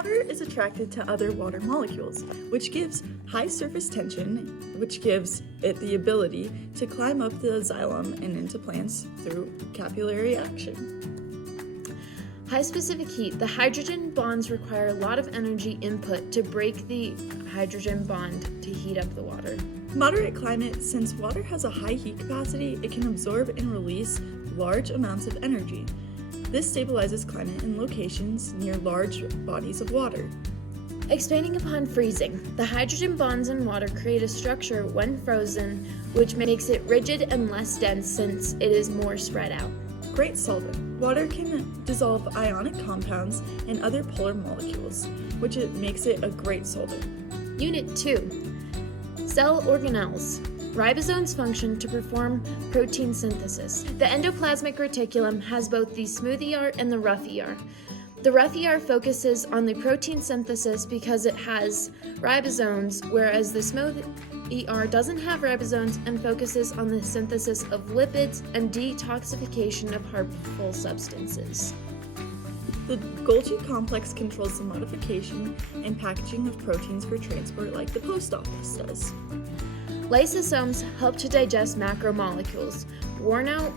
Water is attracted to other water molecules, which gives high surface tension, which gives it the ability to climb up the xylem and into plants through capillary action. High specific heat. The hydrogen bonds require a lot of energy input to break the hydrogen bond to heat up the water. Moderate climate. Since water has a high heat capacity, it can absorb and release large amounts of energy. This stabilizes climate in locations near large bodies of water. Expanding upon freezing. The hydrogen bonds in water create a structure when frozen, which makes it rigid and less dense since it is more spread out. Great solvent. Water can dissolve ionic compounds and other polar molecules, which makes it a great solvent. Unit 2. Cell organelles. Ribosomes function to perform protein synthesis. The endoplasmic reticulum has both the smooth ER and the rough ER. The rough ER focuses on the protein synthesis because it has ribosomes, whereas the smooth ER doesn't have ribosomes and focuses on the synthesis of lipids and detoxification of harmful substances. The Golgi complex controls the modification and packaging of proteins for transport like the post office does. Lysosomes help to digest macromolecules, worn out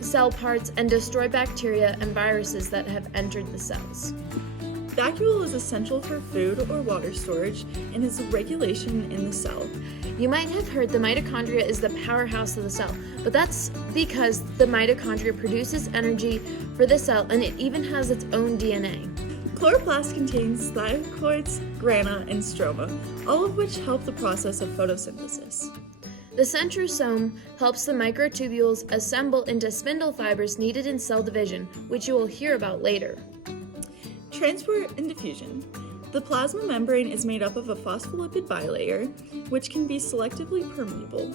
cell parts, and destroy bacteria and viruses that have entered the cells. Vacuole is essential for food or water storage and is a regulation in the cell. You might have heard the mitochondria is the powerhouse of the cell, but that's because the mitochondria produces energy for the cell and it even has its own DNA. Chloroplast contains thylakoids, grana, and stroma, all of which help the process of photosynthesis. The centrosome helps the microtubules assemble into spindle fibers needed in cell division, which you will hear about later. Transport and diffusion. The plasma membrane is made up of a phospholipid bilayer, which can be selectively permeable.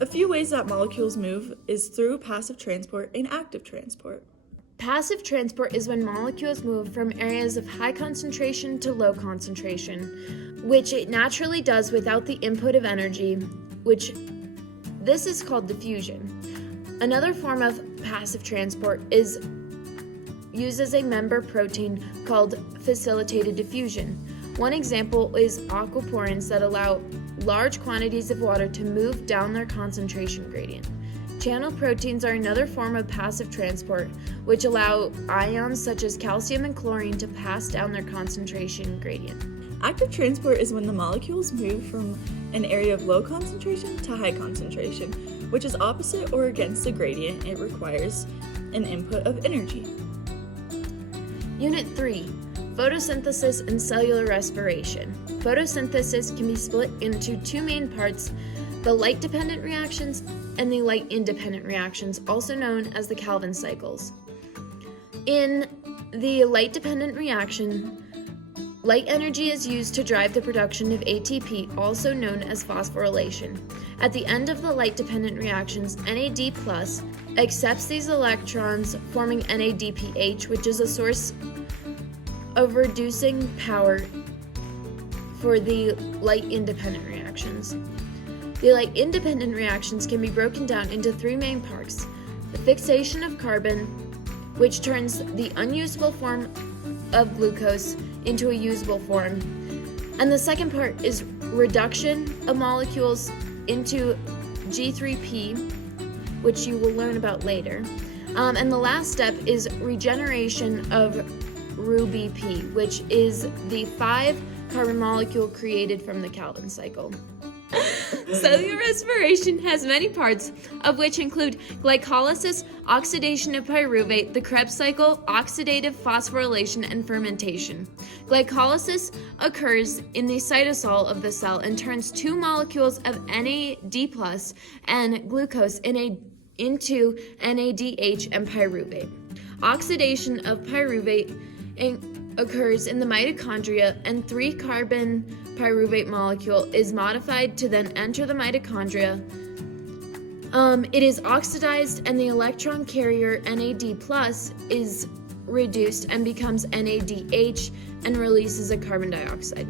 A few ways that molecules move is through passive transport and active transport. Passive transport is when molecules move from areas of high concentration to low concentration, which it naturally does without the input of energy, this is called diffusion. Another form of passive transport uses a member protein called facilitated diffusion. One example is aquaporins that allow large quantities of water to move down their concentration gradient. Channel proteins are another form of passive transport, which allow ions such as calcium and chlorine to pass down their concentration gradient. Active transport is when the molecules move from an area of low concentration to high concentration, which is opposite or against the gradient it requires an input of energy. Unit 3. Photosynthesis and cellular respiration. Photosynthesis can be split into two main parts, the light-dependent reactions and the light-independent reactions, also known as the Calvin cycles. In the light-dependent reaction, light energy is used to drive the production of ATP, also known as phosphorylation. At the end of the light-dependent reactions, NAD+ accepts these electrons, forming NADPH, which is a source of reducing power for the light-independent reactions. The light-independent reactions can be broken down into three main parts: the fixation of carbon, which turns the unusable form of glucose into a usable form, and the second part is reduction of molecules into G3P, which you will learn about later, and the last step is regeneration of RuBP, which is the 5-carbon molecule created from the Calvin cycle. Cellular respiration has many parts, of which include glycolysis, oxidation of pyruvate, the Krebs cycle, oxidative phosphorylation, and fermentation. Glycolysis occurs in the cytosol of the cell and turns two molecules of NAD+ and glucose into NADH and pyruvate. Oxidation of pyruvate occurs in the mitochondria, and 3-carbon pyruvate molecule is modified to then enter the mitochondria. It is oxidized, and the electron carrier NAD+ is reduced and becomes NADH and releases a carbon dioxide.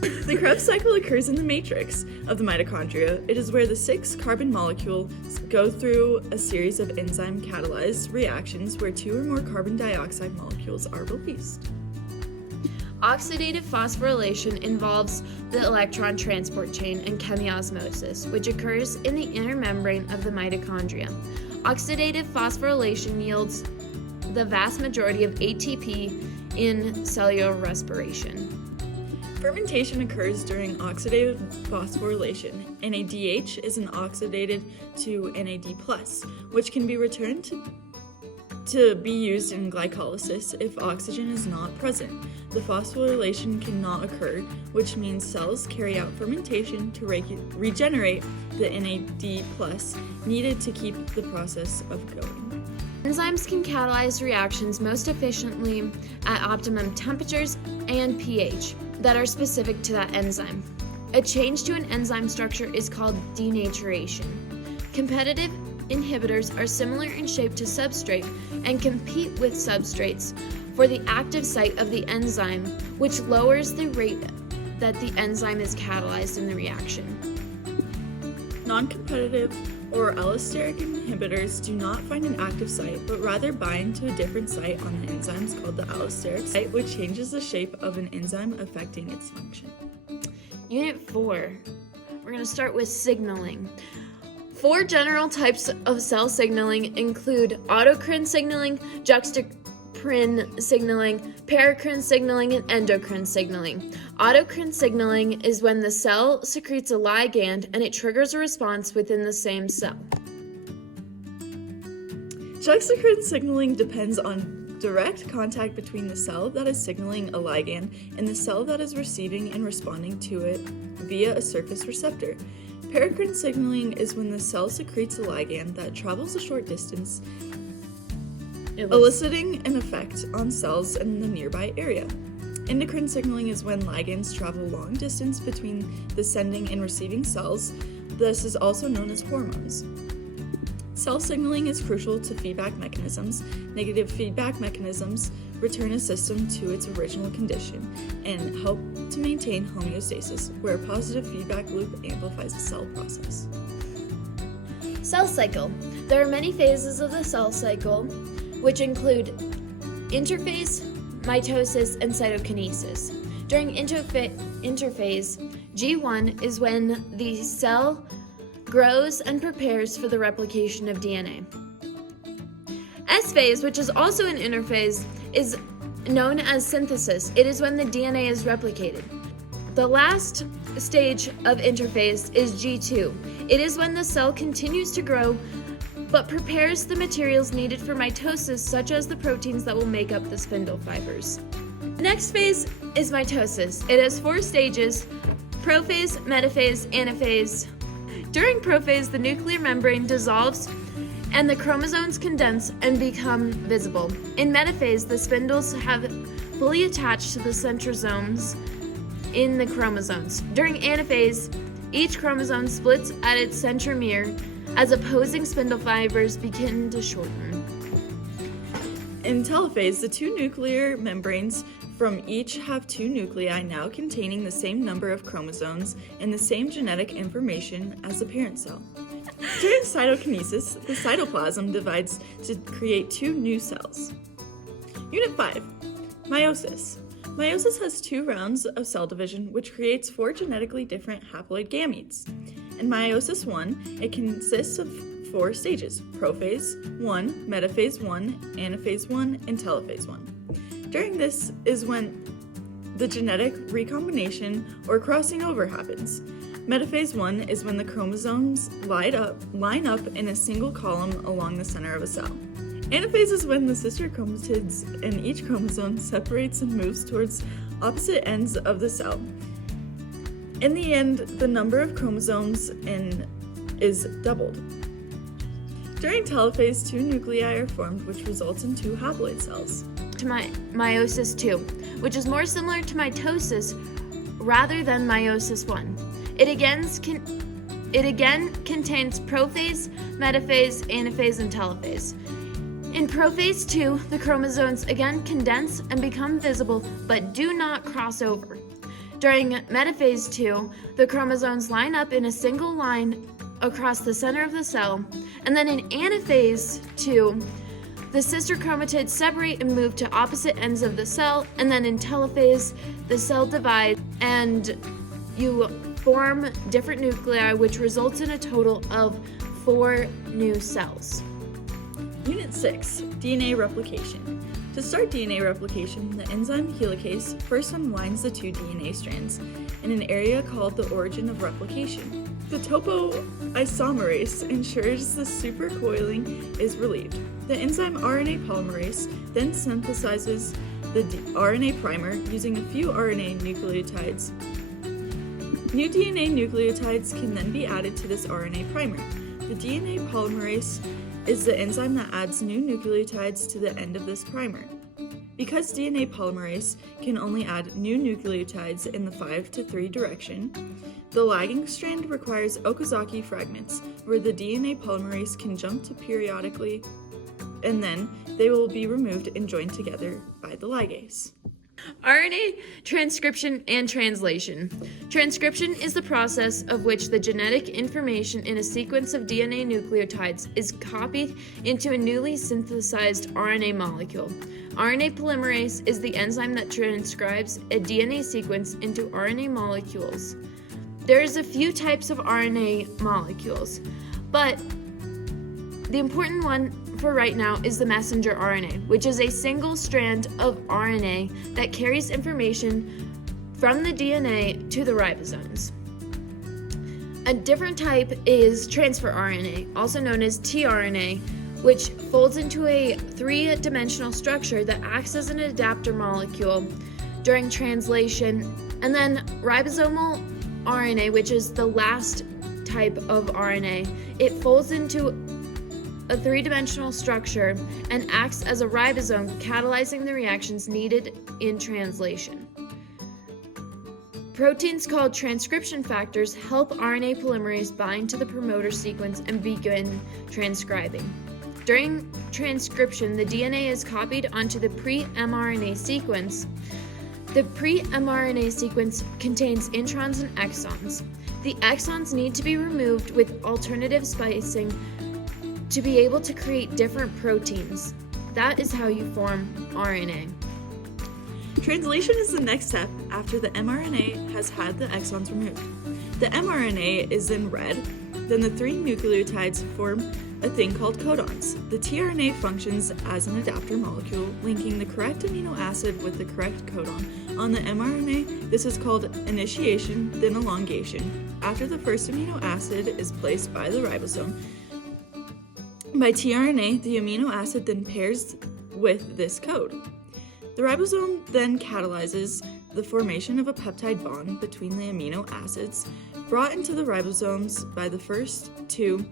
The Krebs cycle occurs in the matrix of the mitochondria. It is where the 6-carbon molecules go through a series of enzyme-catalyzed reactions where 2 or more carbon dioxide molecules are released. Oxidative phosphorylation involves the electron transport chain and chemiosmosis, which occurs in the inner membrane of the mitochondria. Oxidative phosphorylation yields the vast majority of ATP in cellular respiration. Fermentation occurs during oxidative phosphorylation. NADH is oxidated to NAD+, which can be returned to be used in glycolysis if oxygen is not present. The phosphorylation cannot occur, which means cells carry out fermentation to regenerate the NAD+ needed to keep the process of going. Enzymes can catalyze reactions most efficiently at optimum temperatures and pH that are specific to that enzyme. A change to an enzyme structure is called denaturation. Competitive inhibitors are similar in shape to substrate and compete with substrates for the active site of the enzyme, which lowers the rate that the enzyme is catalyzed in the reaction. Non-competitive or allosteric inhibitors do not find an active site, but rather bind to a different site on the enzymes called the allosteric site, which changes the shape of an enzyme affecting its function. Unit 4. We're going to start with signaling. 4 general types of cell signaling include autocrine signaling, juxtacrine signaling, paracrine signaling, and endocrine signaling. Autocrine signaling is when the cell secretes a ligand and it triggers a response within the same cell. Juxtacrine signaling depends on direct contact between the cell that is signaling a ligand and the cell that is receiving and responding to it via a surface receptor. Paracrine signaling is when the cell secretes a ligand that travels a short distance, eliciting an effect on cells in the nearby area. Endocrine signaling is when ligands travel long distance between the sending and receiving cells. This is also known as hormones. Cell signaling is crucial to feedback mechanisms. Negative feedback mechanisms return a system to its original condition and help to maintain homeostasis, where a positive feedback loop amplifies the cell process. Cell cycle. There are many phases of the cell cycle, which include interphase, mitosis, and cytokinesis. During interphase, G1 is when the cell grows and prepares for the replication of DNA. S phase, which is also an interphase, is known as synthesis. It is when the DNA is replicated. The last stage of interphase is G2. It is when the cell continues to grow but prepares the materials needed for mitosis, such as the proteins that will make up the spindle fibers. The next phase is mitosis. It has 4 stages: prophase, metaphase, anaphase. During prophase, the nuclear membrane dissolves and the chromosomes condense and become visible. In metaphase, the spindles have fully attached to the centrosomes in the chromosomes. During anaphase, each chromosome splits at its centromere as opposing spindle fibers begin to shorten. In telophase, the 2 nuclear membranes from each have 2 nuclei now containing the same number of chromosomes and the same genetic information as the parent cell. During cytokinesis, the cytoplasm divides to create 2 new cells. Unit 5. Meiosis. Meiosis has 2 rounds of cell division, which creates 4 genetically different haploid gametes. In meiosis 1, it consists of 4 stages: prophase 1, metaphase 1, anaphase 1, and telophase 1. During this is when the genetic recombination or crossing over happens. Metaphase 1 is when the chromosomes line up in a single column along the center of a cell. Anaphase is when the sister chromatids in each chromosome separates and moves towards opposite ends of the cell. In the end, the number of chromosomes is doubled. During telophase, 2 nuclei are formed, which results in 2 haploid cells. To meiosis 2, which is more similar to mitosis rather than meiosis 1. It again contains prophase, metaphase, anaphase, and telophase. In prophase 2, the chromosomes again condense and become visible but do not cross over. During metaphase 2, the chromosomes line up in a single line across the center of the cell, and then in anaphase 2, The sister chromatids separate and move to opposite ends of the cell, and then in telophase, the cell divides and you form different nuclei, which results in a total of 4 new cells. Unit 6, DNA replication. To start DNA replication, the enzyme helicase first unwinds the 2 DNA strands in an area called the origin of replication. The topoisomerase ensures the supercoiling is relieved. The enzyme RNA polymerase then synthesizes the RNA primer using a few RNA nucleotides. New DNA nucleotides can then be added to this RNA primer. The DNA polymerase is the enzyme that adds new nucleotides to the end of this primer. Because DNA polymerase can only add new nucleotides in the 5-3 direction, the lagging strand requires Okazaki fragments, where the DNA polymerase can jump to periodically, and then they will be removed and joined together by the ligase. RNA transcription and translation. Transcription is the process of which the genetic information in a sequence of DNA nucleotides is copied into a newly synthesized RNA molecule. RNA polymerase is the enzyme that transcribes a DNA sequence into RNA molecules. There's a few types of RNA molecules, but the important one for right now is the messenger RNA, which is a single strand of RNA that carries information from the DNA to the ribosomes. A different type is transfer RNA, also known as tRNA, which folds into a 3-dimensional structure that acts as an adapter molecule during translation, and then ribosomal RNA, which is the last type of RNA. It folds into a 3-dimensional structure and acts as a ribosome, catalyzing the reactions needed in translation. Proteins called transcription factors help RNA polymerase bind to the promoter sequence and begin transcribing. During transcription, the DNA is copied onto the pre-mRNA sequence. The pre-mRNA sequence contains introns and exons. The exons need to be removed with alternative splicing to be able to create different proteins. That is how you form RNA. Translation is the next step after the mRNA has had the exons removed. The mRNA is in red, then the 3 nucleotides form a thing called codons. The tRNA functions as an adapter molecule, linking the correct amino acid with the correct codon. On the mRNA, this is called initiation, then elongation. After the first amino acid is placed by the ribosome, by tRNA, the amino acid then pairs with this code. The ribosome then catalyzes the formation of a peptide bond between the amino acids, brought into the ribosomes by the first 2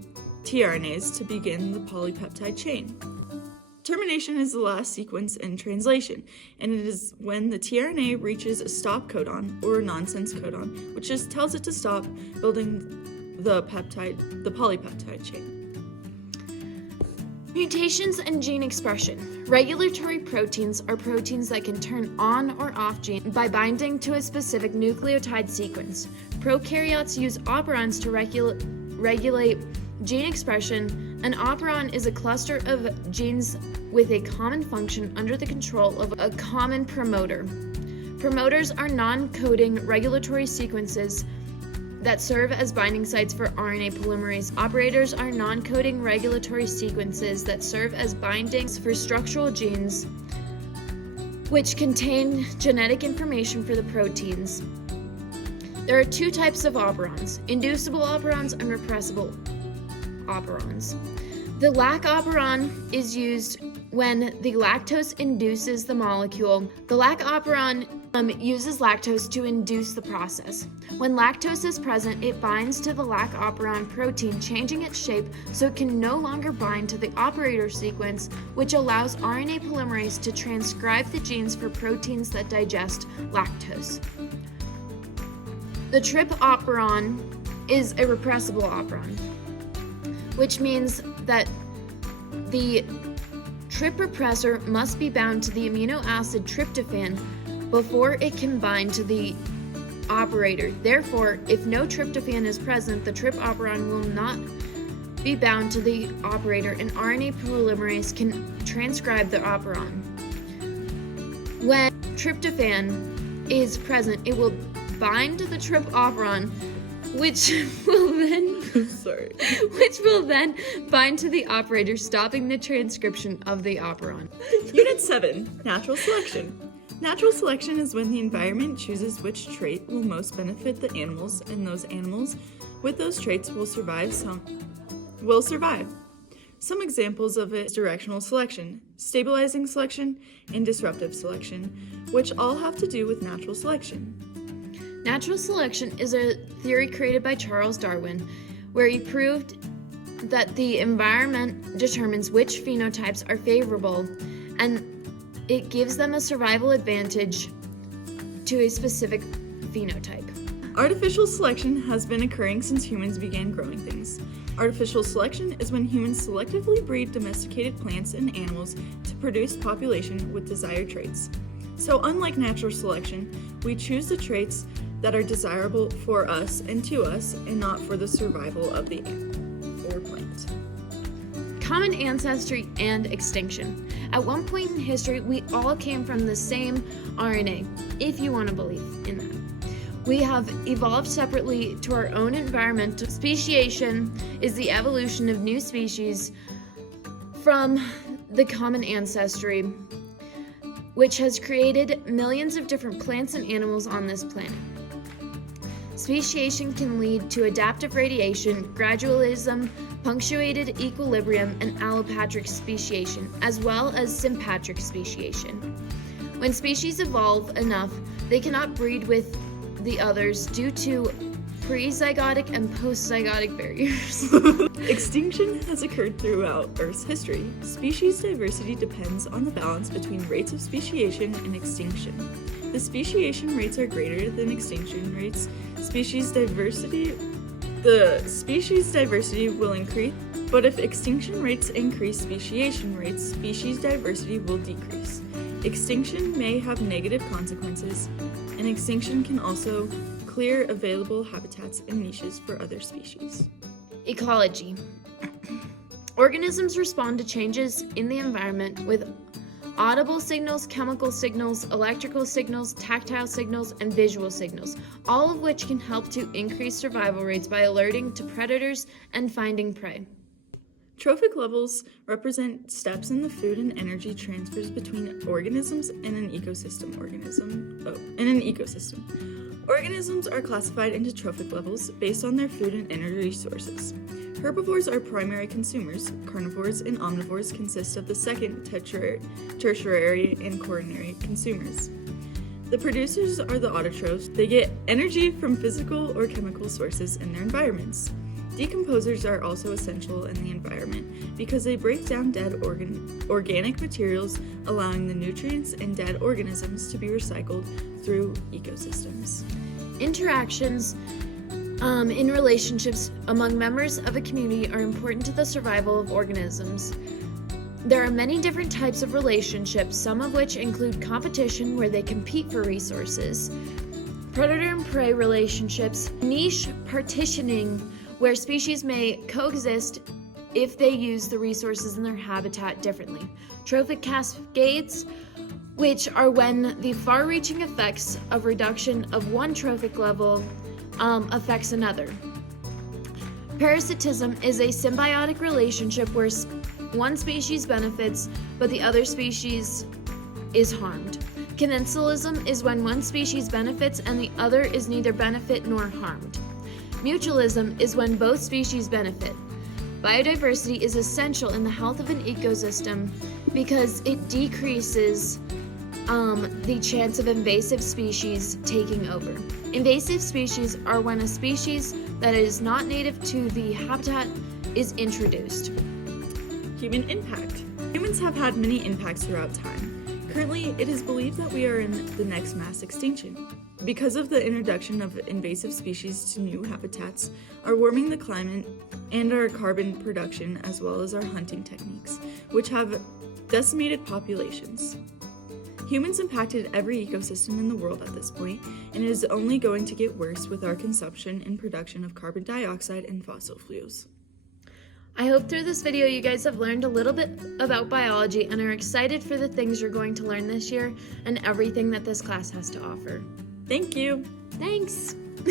tRNAs to begin the polypeptide chain. Termination is the last sequence in translation, and it is when the tRNA reaches a stop codon or nonsense codon, which just tells it to stop building the polypeptide chain. Mutations and gene expression. Regulatory proteins are proteins that can turn on or off genes by binding to a specific nucleotide sequence. Prokaryotes use operons to regulate gene expression. An operon is a cluster of genes with a common function under the control of a common promoter. Promoters are non-coding regulatory sequences that serve as binding sites for RNA polymerase. Operators are non-coding regulatory sequences that serve as bindings for structural genes which contain genetic information for the proteins. There are 2 types of operons: inducible operons and repressible operons. The lac operon is used when the lactose induces the molecule. The lac operon uses lactose to induce the process. When lactose is present, it binds to the lac operon protein, changing its shape so it can no longer bind to the operator sequence, which allows RNA polymerase to transcribe the genes for proteins that digest lactose. The trip operon is a repressible operon, which means that the trip repressor must be bound to the amino acid tryptophan before it can bind to the operator. Therefore, if no tryptophan is present, the trip operon will not be bound to the operator, and RNA polymerase can transcribe the operon. When tryptophan is present, it will bind to the operon, which will then bind to the operator, stopping the transcription of the operon. Unit 7, Natural Selection. Natural selection is when the environment chooses which trait will most benefit the animals, and those animals with those traits will survive. Some examples of it is directional selection, stabilizing selection, and disruptive selection, which all have to do with natural selection. Natural selection is a theory created by Charles Darwin, where he proved that the environment determines which phenotypes are favorable, and it gives them a survival advantage to a specific phenotype. Artificial selection has been occurring since humans began growing things. Artificial selection is when humans selectively breed domesticated plants and animals to produce population with desired traits. So unlike natural selection, we choose the traits that are desirable for us and to us, and not for the survival of the animal or plant. Common ancestry and extinction. At one point in history, we all came from the same RNA, if you want to believe in that. We have evolved separately to our own environment. Speciation is the evolution of new species from the common ancestry, which has created millions of different plants and animals on this planet. Speciation can lead to adaptive radiation, gradualism, punctuated equilibrium, and allopatric speciation, as well as sympatric speciation. When species evolve enough, they cannot breed with the others due to pre-zygotic and post-zygotic barriers. Extinction has occurred throughout Earth's history. Species diversity depends on the balance between rates of speciation and extinction. The speciation rates are greater than extinction rates. The species diversity will increase, but if extinction rates increase speciation rates, species diversity will decrease. Extinction may have negative consequences, and extinction can also clear available habitats and niches for other species. Ecology. Organisms respond to changes in the environment with audible signals, chemical signals, electrical signals, tactile signals, and visual signals, all of which can help to increase survival rates by alerting to predators and finding prey. Trophic levels represent steps in the food and energy transfers between organisms and an ecosystem. Organisms are classified into trophic levels based on their food and energy sources. Herbivores are primary consumers. Carnivores and omnivores consist of the second, tertiary, and quaternary consumers. The producers are the autotrophs. They get energy from physical or chemical sources in their environments. Decomposers are also essential in the environment because they break down dead organic materials, allowing the nutrients in dead organisms to be recycled through ecosystems. Interactions in relationships among members of a community are important to the survival of organisms. There are many different types of relationships, some of which include competition, where they compete for resources, predator and prey relationships, niche partitioning, where species may coexist if they use the resources in their habitat differently, trophic cascades, which are when the far-reaching effects of reduction of one trophic level affects another. Parasitism is a symbiotic relationship where one species benefits, but the other species is harmed. Commensalism is when one species benefits and the other is neither benefit nor harmed. Mutualism is when both species benefit. Biodiversity is essential in the health of an ecosystem because it decreases the chance of invasive species taking over. Invasive species are when a species that is not native to the habitat is introduced. Human impact. Humans have had many impacts throughout time. Currently, it is believed that we are in the next mass extinction. Because of the introduction of invasive species to new habitats, our warming the climate, and our carbon production, as well as our hunting techniques, which have decimated populations. Humans impacted every ecosystem in the world at this point, and it is only going to get worse with our consumption and production of carbon dioxide and fossil fuels. I hope through this video you guys have learned a little bit about biology and are excited for the things you're going to learn this year and everything that this class has to offer. Thank you. Thanks!